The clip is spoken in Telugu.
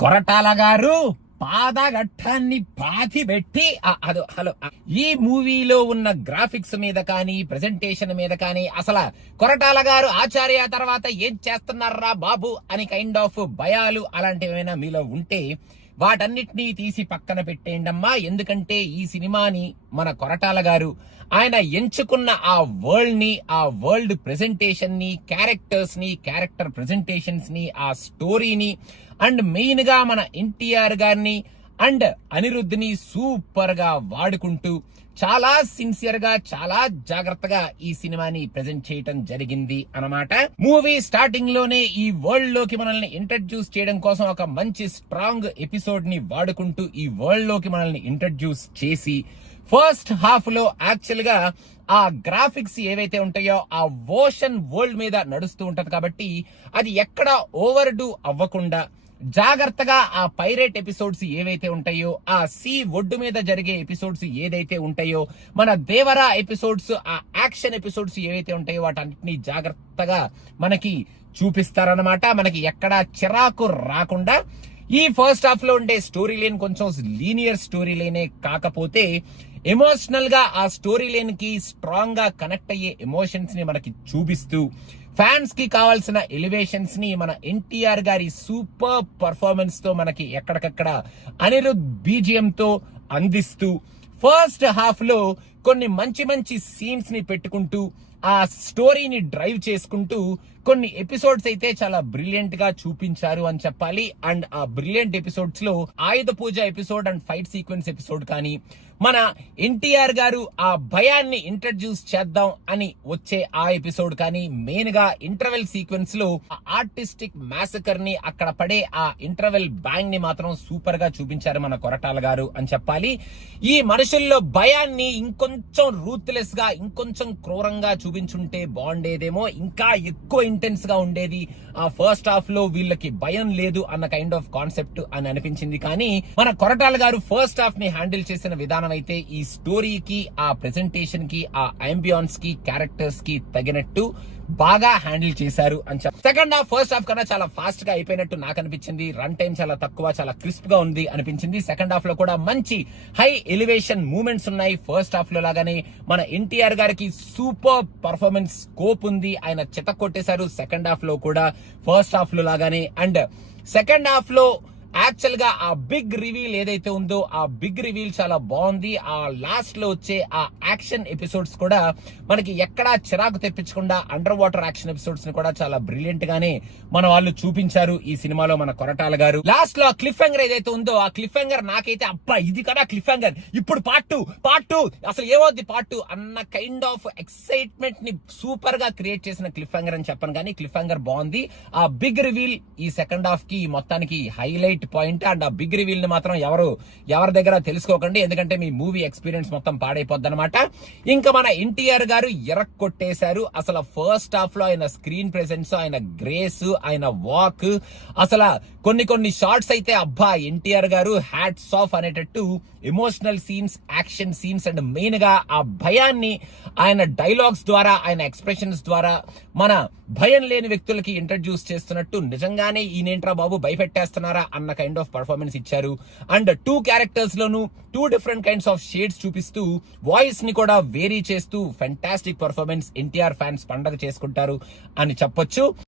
కొరటాల గారు పాదఘట్టాన్ని పాతి పెట్టి హలో ఈ మూవీలో ఉన్న గ్రాఫిక్స్ మీద కానీ ప్రెజెంటేషన్ మీద కానీ అసలు కొరటాల గారు ఆచార్య తర్వాత ఏం చేస్తున్నారా బాబు అని కైండ్ ఆఫ్ భయాలు అలాంటివి ఏమైనా మీలో ఉంటే వాటన్నిటినీ తీసి పక్కన పెట్టేయండమ్మా. ఎందుకంటే ఈ సినిమాని మన కొరటాల గారు ఆయన ఎంచుకున్న ఆ వరల్డ్ ని, ఆ వరల్డ్ ప్రెజెంటేషన్ ని, క్యారెక్టర్స్ ని, క్యారెక్టర్ ప్రెజెంటేషన్స్ ని, ఆ స్టోరీని అండ్ మెయిన్ గా మన ఎన్టీఆర్ గారిని అండ్ అనిరుద్ధ్ ని సూపర్ గా వాడుకుంటూ చాలా సిన్సియర్ గా చాలా జాగ్రత్తగా ఈ సినిమాని ప్రెజెంట్ చేయటం జరిగింది అన్నమాట. మూవీ స్టార్టింగ్ లోనే ఈ వరల్డ్ లోకి మనల్ని ఇంట్రడ్యూస్ చేయడం కోసం ఒక మంచి స్ట్రాంగ్ ఎపిసోడ్ ని వాడుకుంటూ ఈ వరల్డ్ లోకి మనల్ని ఇంట్రడ్యూస్ చేసి ఫస్ట్ హాఫ్ లో యాక్చువల్ గా ఆ గ్రాఫిక్స్ ఏవైతే ఉంటాయో ఆ ఓషన్ వరల్డ్ మీద నడుస్తూ ఉంటది కాబట్టి అది ఎక్కడ ఓవర్ డూ అవ్వకుండా జాగ్రత్తగా ఆ పైరేట్ ఎపిసోడ్స్ ఏవైతే ఉంటాయో, ఆ సీ ఒడ్డు మీద జరిగే ఎపిసోడ్స్ ఏదైతే ఉంటాయో, మన దేవరా ఎపిసోడ్స్, ఆ యాక్షన్ ఎపిసోడ్స్ ఏవైతే ఉంటాయో వాటన్నిటిని జాగ్రత్తగా మనకి చూపిస్తారనమాట. మనకి ఎక్కడా చిరాకు రాకుండా ఈ ఫస్ట్ హాఫ్ లో ఉండే స్టోరీ లైన్ కొంచెం లీనియర్ స్టోరీ లైనే కాకపోతే ఎమోషనల్ గా ఆ స్టోరీ లైన్ కి స్ట్రాంగ్ గా కనెక్ట్ అయ్యే ఎమోషన్స్ ని మనకి చూపిస్తూ ఫ్యాన్స్ కి కావాల్సిన ఎలివేషన్స్ ని మన ఎన్టీఆర్ గారి సూపర్ పర్ఫార్మెన్స్ తో మనకి ఎక్కడికక్కడ అనిరుద్ధ్ బీజిఎం తో అందిస్తూ ఫస్ట్ హాఫ్ లో కొన్ని మంచి మంచి సీన్స్ ని పెట్టుకుంటూ ఆ స్టోరీని డ్రైవ్ చేసుకుంటూ కొన్ని ఎపిసోడ్స్ అయితే చాలా బ్రిలియంట్ గా చూపించారు అని చెప్పాలి. అండ్ ఆ బ్రిలియంట్ ఎపిసోడ్స్ లో Ayudha Puja episode and fight sequence episode కానీ, మన ఎన్టీఆర్ గారు ఆ భయాన్ని ఇంట్రడ్యూస్ చేద్దాం అని వచ్చే ఆ ఎపిసోడ్ కానీ, మెయిన్ గా ఇంటర్వెల్ సీక్వెన్స్ లో ఆర్టిస్టిక్ మ్యాసకర్ ని అక్కడ పడే ఆ ఇంటర్వెల్ బ్యాంగ్ ని మాత్రం సూపర్ గా చూపించారు మన కొరటాల గారు అని చెప్పాలి. ఈ మనుషుల్లో భయాన్ని ఇంకొంచెం రూత్లెస్ గా ఇంకొంచెం క్రూరంగా చూపించుంటే బాగుండేదేమో, ఇంకా ఎక్కువ ఇంటెన్స్ గా ఉండేది. ఆ ఫస్ట్ హాఫ్ లో వీళ్ళకి భయం లేదు అన్న కైండ్ ఆఫ్ కాన్సెప్ట్ అని అనిపించింది. కానీ మన కొరటాల గారు ఫస్ట్ హాఫ్ ని హ్యాండిల్ చేసిన విధానం అయితే ఈ స్టోరీకి, ఆ ప్రెజెంటేషన్ కి, ఆ అంబియాన్స్ కి, క్యారెక్టర్స్ కి తగినట్టు బాగా హ్యాండిల్ చేశారు అని చెప్పి సెకండ్ హాఫ్ ఫస్ట్ హాఫ్ కన్నా చాలా ఫాస్ట్ గా అయిపోయినట్టు నాకు అనిపించింది. రన్ టైం చాలా తక్కువ, చాలా క్రిస్ప్ గా ఉంది అనిపించింది. సెకండ్ హాఫ్ లో కూడా మంచి హై ఎలివేషన్ మూమెంట్స్ ఉన్నాయి. ఫస్ట్ హాఫ్ లో లాగానే మన ఎన్టీఆర్ గారికి సూపర్ పర్ఫార్మెన్స్ స్కోప్ ఉంది, ఆయన చిత కొట్టేశారు సెకండ్ హాఫ్ లో కూడా ఫస్ట్ హాఫ్ లో లాగానే. అండ్ సెకండ్ హాఫ్ లో యాక్చువల్ గా ఆ బిగ్ రివీల్ ఏదైతే ఉందో ఆ బిగ్ రివీల్ చాలా బాగుంది. ఆ లాస్ట్ లో వచ్చే ఆ యాక్షన్ ఎపిసోడ్స్ కూడా మనకి ఎక్కడా చిరాకు తెప్పించకుండా అండర్ వాటర్ యాక్షన్ ఎపిసోడ్స్ ని కూడా చాలా బ్రిలియంట్ గానే మన వాళ్ళు చూపించారు ఈ సినిమాలో మన కొరటాల గారు. లాస్ట్ లో ఆ క్లిఫ్ హ్యాంగర్ ఏదైతే ఉందో ఆ క్లిఫ్ హ్యాంగర్ నాకైతే అబ్బా ఇది కదా క్లిఫ్ హ్యాంగర్, ఇప్పుడు పార్ట్ టూ అసలు ఏమవుద్ది పార్ట్ 2 అన్న కైండ్ ఆఫ్ ఎక్సైట్మెంట్ ని సూపర్ గా క్రియేట్ చేసిన క్లిఫ్ హ్యాంగర్ అని చెప్పను, కానీ క్లిఫ్ హ్యాంగర్ బాగుంది. ఆ బిగ్ రివీల్ ఈ సెకండ్ హాఫ్ కి మొత్తానికి హైలైట్ పాయింట్. అండ్ ఆ బిగ్ రివీల్ ని మాత్రం ఎవరి దగ్గర తెలుసుకోకండి, ఎందుకంటే మీ మూవీ ఎక్స్పీరియన్స్ మొత్తం పాడైపోద్ది అనమాట. ఇంకా మన ఎన్టీఆర్ గారు ఎరక్కొట్టేశారు. అసలు ఫస్ట్ హాఫ్ లో ఆయన స్క్రీన్ ప్రెసెన్స్, ఆయన గ్రేస్, ఆయన వాక్, అసలు కొన్ని షార్ట్స్ అయితే అబ్బా ఎన్టీఆర్ గారు హ్యాట్స్ ఆఫ్ అనేటట్టు emotional scenes, action scenes and main గా ఆ భయాన్ని ఆయన డైలాగ్స్ ద్వారా, ఆయన ఎక్స్ప్రెషన్స్ ద్వారా మన భయం లేని వ్యక్తులకి ఇంట్రడ్యూస్ చేస్తున్నట్టు నిజంగానే ఈయనేంట్రా బాబు భయపెట్టేస్తున్నారా అన్న కైండ్ ఆఫ్ పర్ఫార్మెన్స్ ఇచ్చారు. And 2 characters loan 2 different kinds of shades చూపిస్తూ వాయిస్ ని కూడా వేరీ చేస్తూ ఫెంటాస్టిక్ పర్ఫార్మెన్స్. ఎన్టీఆర్ ఫ్యాన్స్ పండగ చేసుకుంటారు అని చెప్పొచ్చు.